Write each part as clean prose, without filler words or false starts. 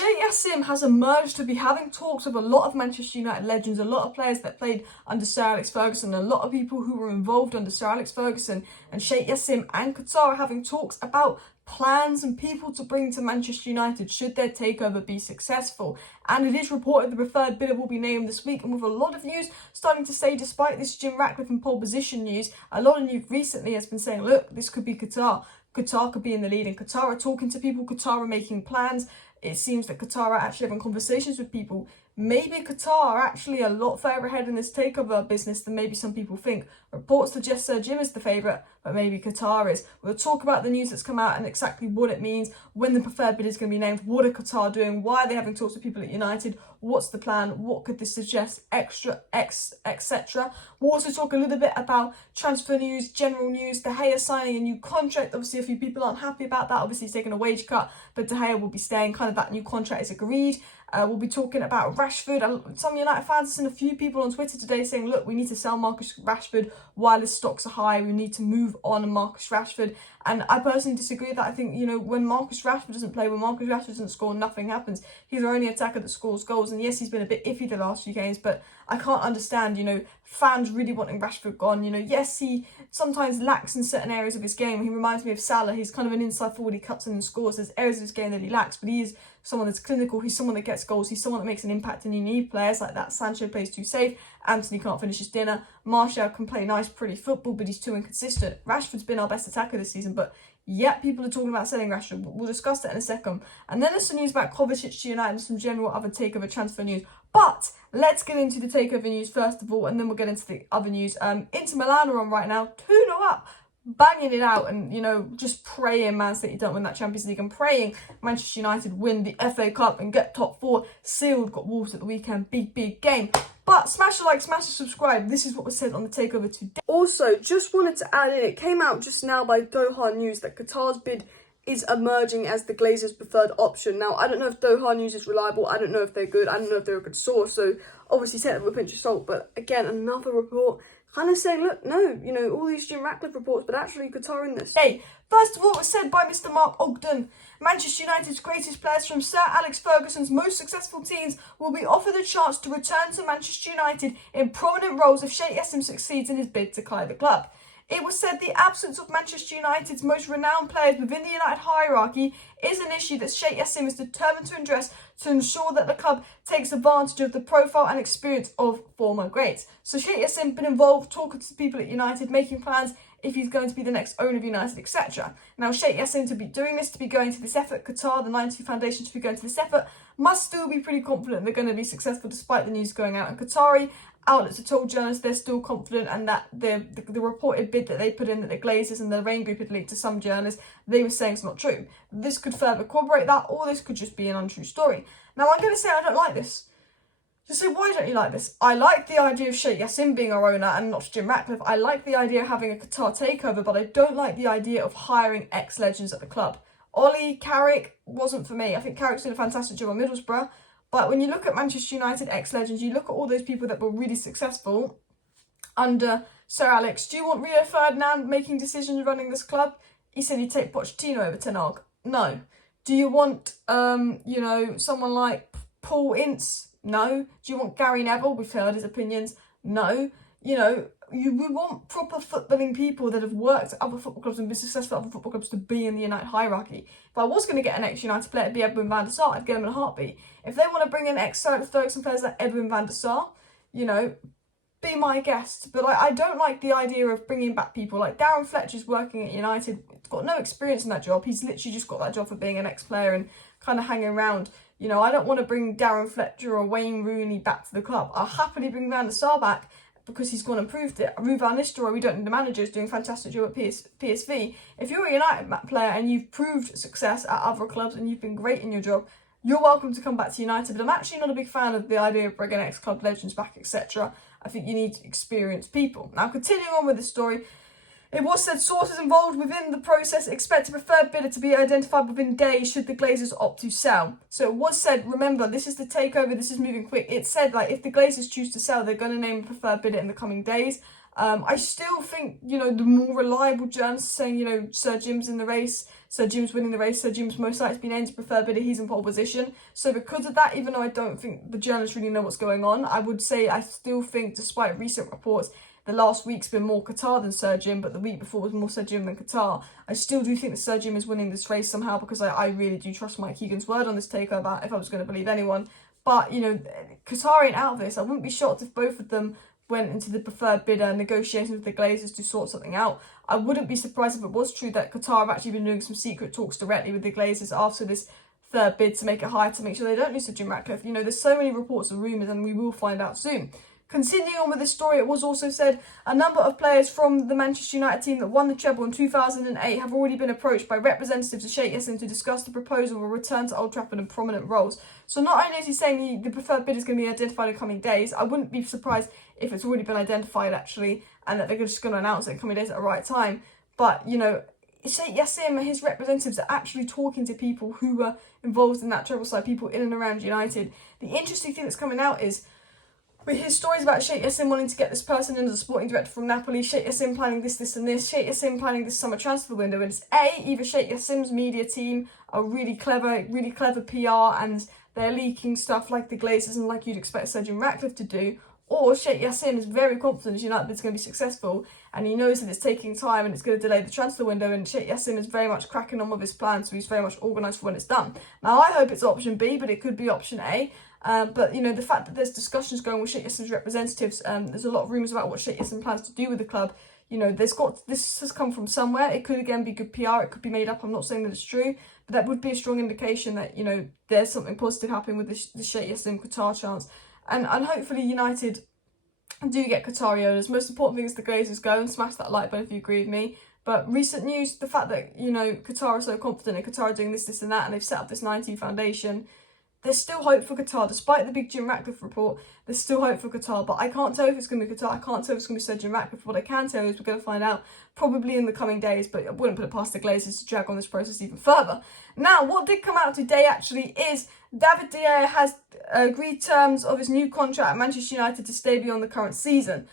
Sheikh Jassim has emerged to be having talks with a lot of Manchester United legends, a lot of players that played under Sir Alex Ferguson, a lot of people who were involved under Sir Alex Ferguson, and Sheikh Jassim and Qatar are having talks about plans and people to bring to Manchester United should their takeover be successful. And it is reported the preferred bidder will be named this week, and with a lot of news starting to say, despite this Jim Ratcliffe and pole position news, a lot of news recently has been saying, look, this could be Qatar. Qatar could be in the lead, and Qatar are talking to people, Qatar are making plans. It seems that Qatar are actually having conversations with people. Maybe Qatar are actually a lot further ahead in this takeover business than maybe some people think. Reports suggest Sir Jim is the favourite, but maybe Qatar is. We'll talk about the news that's come out and exactly what it means, when the preferred bid is going to be named, what are Qatar doing, why are they having talks with people at United, what's the plan, what could this suggest, etc. We'll also talk a little bit about transfer news, general news, De Gea signing a new contract. Obviously, a few people aren't happy about that. Obviously, he's taking a wage cut, but De Gea will be staying. Kind of that new contract is agreed. We'll be talking about Rashford. Some United fans and a few people on Twitter today saying, look, we need to sell Marcus Rashford while his stocks are high. We need to move on Marcus Rashford. And I personally disagree with that. I think, when Marcus Rashford doesn't play, when Marcus Rashford doesn't score, nothing happens. He's our only attacker that scores goals. And yes, he's been a bit iffy the last few games, but I can't understand, fans really wanting Rashford gone. Yes, he sometimes lacks in certain areas of his game. He reminds me of Salah. He's kind of an inside forward. He cuts in and scores. There's areas of his game that he lacks, but he is someone that's clinical. He's someone that gets goals. He's someone that makes an impact, and you need players like that. Sancho plays too safe. Anthony can't finish his dinner. Martial can play nice, pretty football, but he's too inconsistent. Rashford's been our best attacker this season, but yet people are talking about selling Rashford. We'll discuss that in a second. And then there's some news about Kovacic to United and some general other takeover transfer news. But let's get into the takeover news first of all, and then we'll get into the other news. Inter Milan are on right now, 2-0 up, banging it out, and just praying Man City don't win that Champions League, and praying Manchester United win the FA Cup and get top 4 sealed. Got Wolves at the weekend, big game. But smash a like, smash a subscribe. This is what was said on the takeover today. Also, just wanted to add in, it came out just now by Doha News that Qatar's bid is emerging as the Glazers' preferred option. Now, I don't know if Doha News is reliable. I don't know if they're good. I don't know if they're a good source. So obviously take that with a pinch of salt. But again, another report kind of saying, look, no, all these Jim Ratcliffe reports, but actually Qatar in this. Hey, first of all, it was said by Mr. Mark Ogden, Manchester United's greatest players from Sir Alex Ferguson's most successful teams will be offered a chance to return to Manchester United in prominent roles if Sheikh Jassim succeeds in his bid to clear the club. It was said the absence of Manchester United's most renowned players within the United hierarchy is an issue that Sheikh Jassim is determined to address to ensure that the club takes advantage of the profile and experience of former greats. So Sheikh Jassim been involved, talking to people at United, making plans if he's going to be the next owner of United, etc. Now, Sheikh Jassim to be doing this, to be going to this effort, Qatar, the 92 Foundation, to be going to this effort, must still be pretty confident they're going to be successful despite the news going out. And Qatari outlets have told journalists they're still confident, and that the reported bid that they put in, that the Glazers and the Rain Group had leaked to some journalists, they were saying it's not true. This could further corroborate that, or this could just be an untrue story. Now, I'm going to say I don't like this. Just say, why don't you like this? I like the idea of Sheikh Jassim being our owner and not Jim Ratcliffe. I like the idea of having a Qatar takeover, but I don't like the idea of hiring ex-legends at the club. Ollie, Carrick wasn't for me. I think Carrick's did a fantastic job at Middlesbrough. But when you look at Manchester United ex-legends, you look at all those people that were really successful under Sir Alex. Do you want Rio Ferdinand making decisions running this club? He said he'd take Pochettino over Ten Hag. No. Do you want, someone like Paul Ince? No. Do you want Gary Neville? We've heard his opinions. No. We want proper footballing people that have worked at other football clubs and been successful at other football clubs to be in the United hierarchy. If I was going to get an ex-United player to be Edwin van der Sar, I'd get him in a heartbeat. If they want to bring in ex-Ferguson players like Edwin van der Sar, be my guest. But I don't like the idea of bringing back people like Darren Fletcher's working at United. He's got no experience in that job. He's literally just got that job for being an ex-player and kind of hanging around. I don't want to bring Darren Fletcher or Wayne Rooney back to the club. I'll happily bring Van der Sar back because he's gone and proved it. Ruud van Nistelrooy, we don't need the manager, is doing a fantastic job at PSV. If you're a United player and you've proved success at other clubs and you've been great in your job, you're welcome to come back to United. But I'm actually not a big fan of the idea of bringing ex-club legends back, etc. I think you need experienced people. Now, continuing on with the story, it was said sources involved within the process expect a preferred bidder to be identified within days should the Glazers opt to sell. So it was said, remember, this is the takeover, this is moving quick. It said, if the Glazers choose to sell, they're going to name a preferred bidder in the coming days. I still think, you know, the more reliable journalists saying, you know, Sir Jim's in the race, Sir Jim's winning the race, Sir Jim's most likely to be named as preferred bidder, he's in pole position. So because of that, even though I don't think the journalists really know what's going on, I would say I still think, despite recent reports, the last week's been more Qatar than Sir Jim, but the week before was more Sir Jim than Qatar. I still do think that Sir Jim is winning this race somehow, because I really do trust Mike Keegan's word on this takeover, if I was going to believe anyone. But, you know, Qatar ain't out of this. I wouldn't be shocked if both of them went into the preferred bidder negotiations with the Glazers to sort something out. I wouldn't be surprised if it was true that Qatar have actually been doing some secret talks directly with the Glazers after this third bid to make it higher, to make sure they don't lose to Jim Ratcliffe. You know, there's so many reports and rumours, and we will find out soon. Continuing on with this story, it was also said a number of players from the Manchester United team that won the treble in 2008 have already been approached by representatives of Sheikh Jassim to discuss the proposal of a return to Old Trafford in prominent roles. So not only is he saying the preferred bid is going to be identified in coming days, I wouldn't be surprised if it's already been identified actually, and that they're just going to announce it in coming days at the right time. But, you know, Sheikh Jassim and his representatives are actually talking to people who were involved in that treble side, people in and around United. The interesting thing that's coming out is, we hear stories about Sheikh Jassim wanting to get this person in as a sporting director from Napoli, Sheikh Jassim planning this and this, Sheikh Jassim planning this summer transfer window, and it's either Sheikh Jassim's media team are really clever PR, and they're leaking stuff like the Glazers and like you'd expect Sir Jim Ratcliffe to do, or Sheikh Jassim is very confident United is going to be successful, and he knows that it's taking time and it's going to delay the transfer window, and Sheikh Jassim is very much cracking on with his plan, so he's very much organised for when it's done. Now, I hope it's option B, but it could be option A. But, you know, the fact that there's discussions going with Sheikh Jassim's representatives, there's a lot of rumours about what Sheikh Jassim plans to do with the club. You know, this has come from somewhere. It could, again, be good PR. It could be made up. I'm not saying that it's true. But that would be a strong indication that, you know, there's something positive happening with the Sheikh Jassim Qatar chance. And hopefully United do get Qatari owners. Most important thing is the Glazers go, and smash that like button if you agree with me. But recent news, the fact that, you know, Qatar are so confident and Qatar are doing this and that, and they've set up this 90 foundation, there's still hope for Qatar. Despite the big Jim Ratcliffe report, there's still hope for Qatar. But I can't tell if it's going to be Qatar. I can't tell if it's going to be Sir Jim Ratcliffe. What I can tell is we're going to find out probably in the coming days, but I wouldn't put it past the Glazers to drag on this process even further. Now, what did come out today actually is David De Gea has agreed terms of his new contract at Manchester United to stay beyond the current season.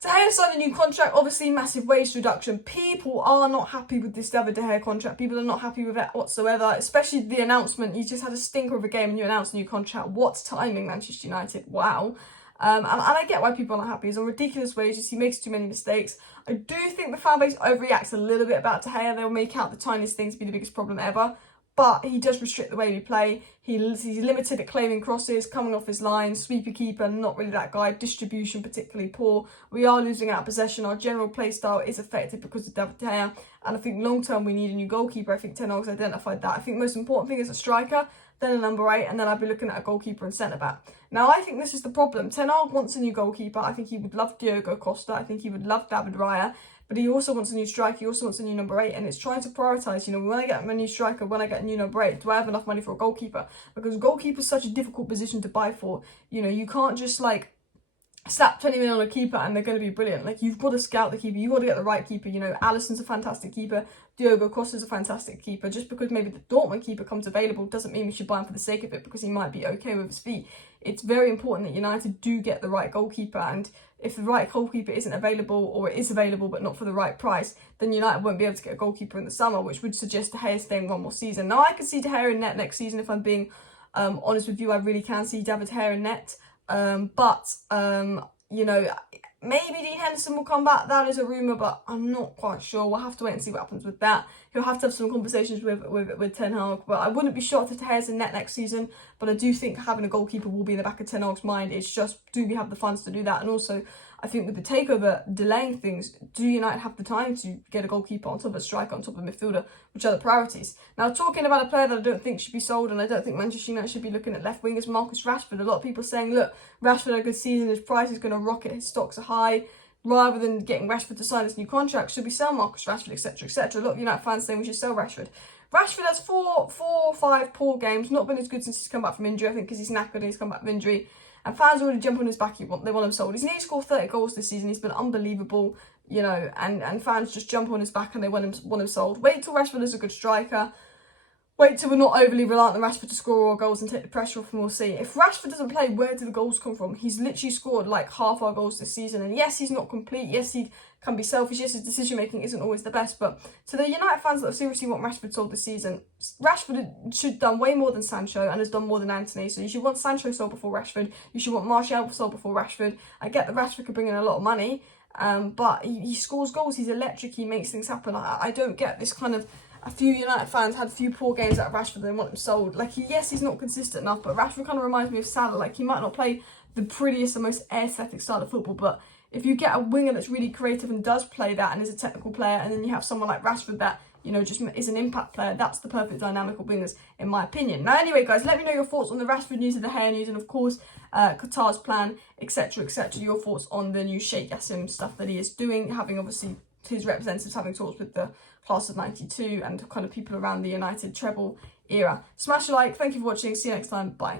De Gea signed a new contract, obviously massive wage reduction. People are not happy with this David De Gea contract. People are not happy with it whatsoever, especially the announcement. You just had a stinker of a game and you announced a new contract. What timing, Manchester United? Wow. And I get why people are not happy. He's on ridiculous wages. He makes too many mistakes. I do think the fan base overreacts a little bit about De Gea. They'll make out the tiniest things to be the biggest problem ever. But he does restrict the way we play. He's limited at claiming crosses, coming off his line, sweeper keeper, not really that guy. Distribution particularly poor. We are losing out of possession. Our general play style is affected because of David De Gea. And I think long term we need a new goalkeeper. I think Ten Hag's identified that. I think the most important thing is a striker, then a number 8, and then I'd be looking at a goalkeeper and centre back. Now I think this is the problem. Ten Hag wants a new goalkeeper. I think he would love Diogo Costa. I think he would love David Raya. But he also wants a new striker, he also wants a new number 8, and it's trying to prioritise, you know, when I get a new striker, when I get a new number 8, do I have enough money for a goalkeeper? Because goalkeeper is such a difficult position to buy for. You know, you can't just, like, slap 20 million on a keeper and they're going to be brilliant. Like, you've got to scout the keeper, you've got to get the right keeper. You know, Alisson's a fantastic keeper, Diogo Costa's a fantastic keeper. Just because maybe the Dortmund keeper comes available doesn't mean we should buy him for the sake of it, because he might be okay with his feet. It's very important that United do get the right goalkeeper, and if the right goalkeeper isn't available, or it is available but not for the right price, then United won't be able to get a goalkeeper in the summer, which would suggest De Gea staying one more season. Now, I could see De Gea in net next season, if I'm being honest with you. I really can see David De Gea in net. You know, maybe Dean Henderson will come back. That is a rumour, but I'm not quite sure. We'll have to wait and see what happens with that. He'll have to have some conversations with Ten Hag, but I wouldn't be shocked if De Gea's in net next season. But I do think having a goalkeeper will be in the back of Ten Hag's mind. It's just, do we have the funds to do that? And also, I think with the takeover delaying things, do United have the time to get a goalkeeper on top of a striker, on top of a midfielder, which are the priorities? Now, talking about a player that I don't think should be sold, and I don't think Manchester United should be looking at left wingers, Marcus Rashford. A lot of people saying, look, Rashford had a good season, his price is going to rocket, his stocks are high. Rather than getting Rashford to sign this new contract, should we sell Marcus Rashford, etc., etc.? A lot of United fans saying we should sell Rashford. Rashford has four or five poor games, not been as good since he's come back from injury. I think because he's knackered and he's come back from injury. And fans already jump on his back. They want him sold. He's nearly scored 30 goals this season. He's been unbelievable, you know, and fans just jump on his back and they want him sold. Wait till Rashford is a good striker. Wait till we're not overly reliant on Rashford to score all goals and take the pressure off, and we'll see. If Rashford doesn't play, where do the goals come from? He's literally scored like half our goals this season. And yes, he's not complete. Yes, he can be selfish. Yes, his decision-making isn't always the best. But to the United fans that seriously want Rashford sold this season, Rashford should have done way more than Sancho and has done more than Anthony. So you should want Sancho sold before Rashford. You should want Martial sold before Rashford. I get that Rashford could bring in a lot of money, but he scores goals. He's electric. He makes things happen. I don't get this kind of... A few United fans had a few poor games out of Rashford and they want him sold. Like, yes, he's not consistent enough, but Rashford kind of reminds me of Salah. Like, he might not play the prettiest and most aesthetic style of football, but if you get a winger that's really creative and does play that and is a technical player, and then you have someone like Rashford that, you know, just is an impact player, that's the perfect dynamic of wingers, in my opinion. Now, anyway, guys, let me know your thoughts on the Rashford news and the hair news, and of course, Qatar's plan, etc., etc. Your thoughts on the new Sheikh Jassim stuff that he is doing, having obviously his representatives having talks with the class of 92 and kind of people around the United treble era. Smash a like. Thank you for watching. See you next time. Bye.